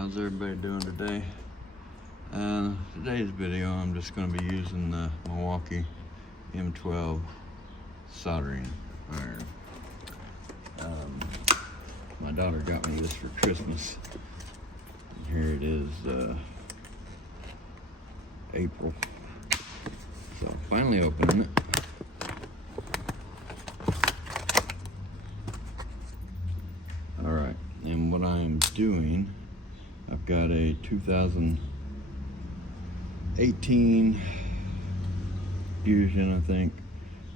How's everybody doing today? Today's video, I'm just going to be using the Milwaukee M1 soldering iron. My daughter got me this for Christmas. And here it is, April. So finally opening it. Alright, and what I'm doing, I've got a 2018 Fusion, I think,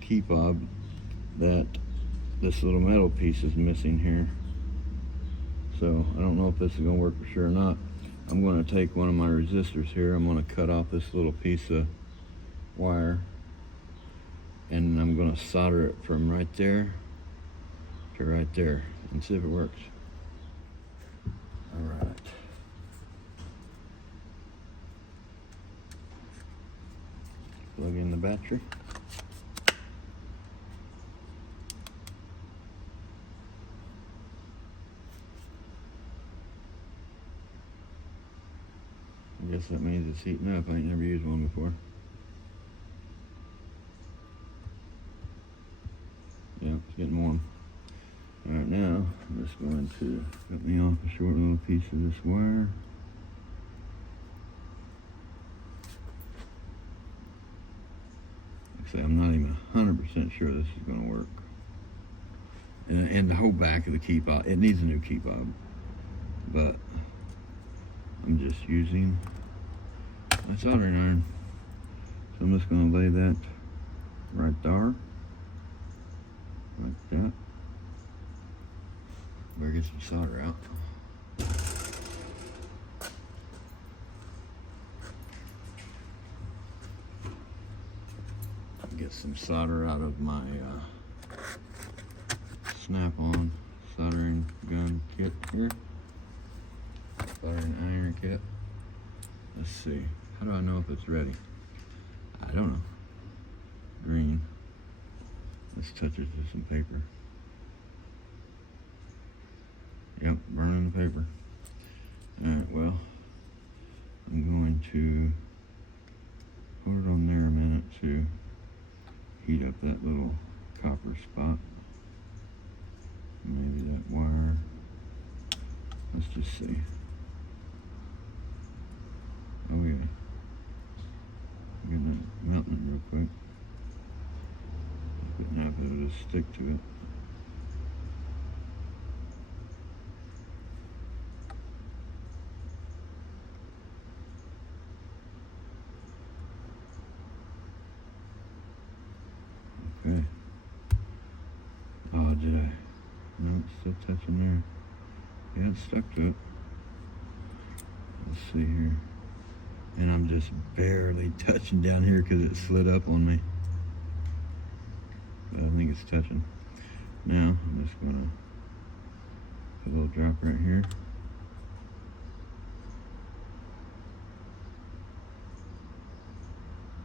key fob that this little metal piece is missing here. So I don't know if this is going to work for sure or not. I'm going to take one of my resistors here. I'm going to cut off this little piece of wire, and I'm going to solder it from right there to right there and see if it works. All right. Plug in the battery. I guess that means it's heating up. I ain't never used one before. Yeah, it's getting warm. All right, now I'm just going to cut me off a short little piece of this wire. Like I say, I'm not even 100% sure this is going to work. And the whole back of the key fob, it needs a new key fob, but I'm just using my soldering iron. So I'm just going to lay that right there, like that. Better get some solder out. Get some solder out of my snap-on soldering gun kit here. Soldering iron kit. Let's see. How do I know if it's ready? I don't know. Green. Let's touch it to some paper. Yep, burning the paper. Alright, well, I'm going to put it on there a minute to heat up that little copper spot. Maybe that wire. Let's just see. Oh yeah. Getting it melting real quick. But now it'll just stick to it. Okay. Oh, did I? No, it's still touching there. Yeah, it's stuck to it. Let's see here. And I'm just barely touching down here because it slid up on me. But I think it's touching. Now, I'm just going to put a little drop right here.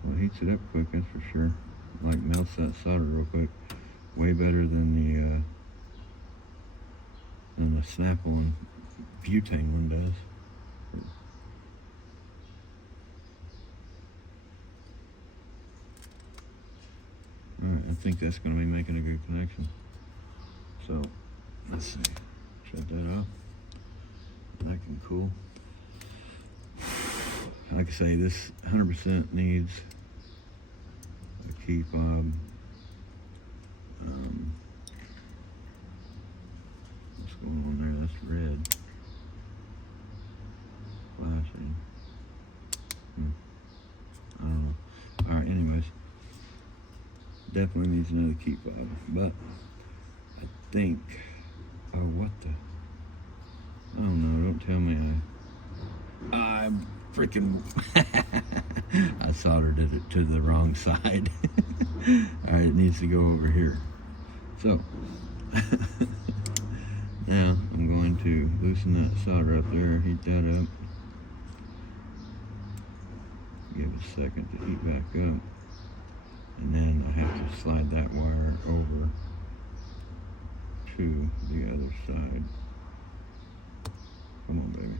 Well, it heats it up quick, that's for sure. Like melts that solder real quick. Way better than the snap-on butane one does. Alright, I think that's going to be making a good connection. So, let's see. Shut that off. That can cool. Like I say, this 100% needs a key fob. What's going on there? That's red. Flashing. I don't know. Alright, anyways. Definitely needs another key fob. But I think, oh, what the? I don't know. Don't tell me I freaking I soldered it to the wrong side. Alright, it needs to go over here. So now I'm going to loosen that solder up there, heat that up. Give it a second to heat back up. And then I have to slide that wire over to the other side. Come on, baby.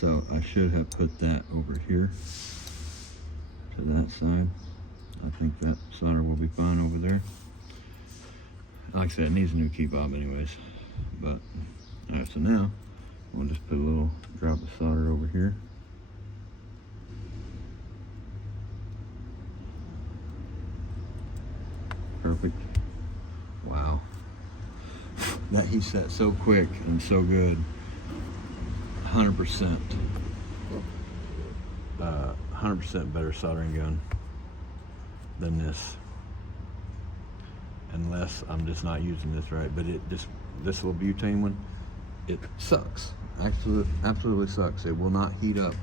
So I should have put that over here to that side. I think that solder will be fine over there. Like I said, it needs a new key fob anyways. But, alright, so now we'll just put a little drop of solder over here. Perfect. Wow. That he set so quick and so good. 100%. 100% better soldering gun than this. Unless I'm just not using this right. But this little butane one, it sucks. Absolutely sucks. It will not heat up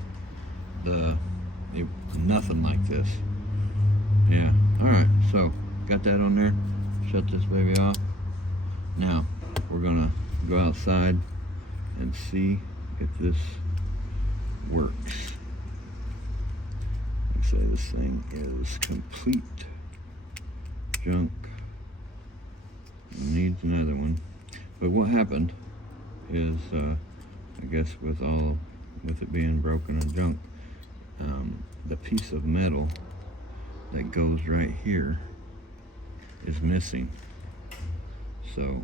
nothing like this. Yeah. Alright, so got that on there. Shut this baby off. Now we're gonna go outside and see if this works. Like I say, this thing is complete junk. Needs another one. But what happened is, I guess with it being broken and junk, the piece of metal that goes right here is missing. So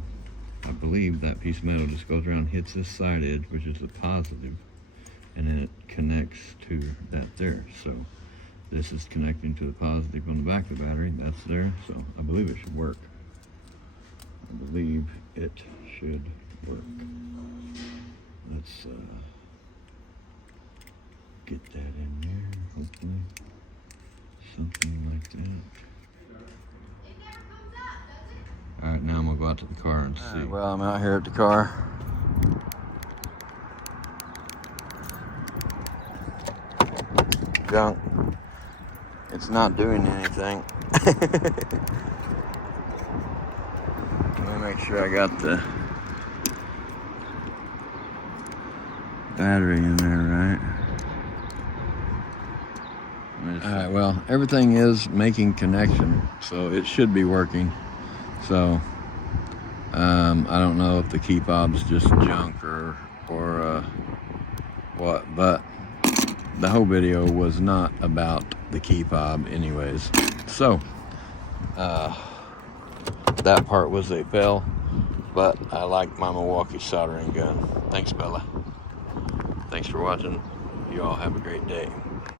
I believe that piece of metal just goes around, hits this side edge, which is the positive, and then it connects to that there. So this is connecting to the positive on the back of the battery. That's there. So I believe it should work. I believe it should work. Let's get that in there, hopefully. Something like that. Alright, now I'm gonna go out to the car and see. Right, well, I'm out here at the car. Junk. It's not doing anything. Let me make sure I got the battery in there right. Alright, well, everything is making connection, so it should be working. So, I don't know if the key fob's just junk or what, but the whole video was not about the key fob anyways. So, that part was a fail, but I like my Milwaukee soldering gun. Thanks, Bella. Thanks for watching. You all have a great day.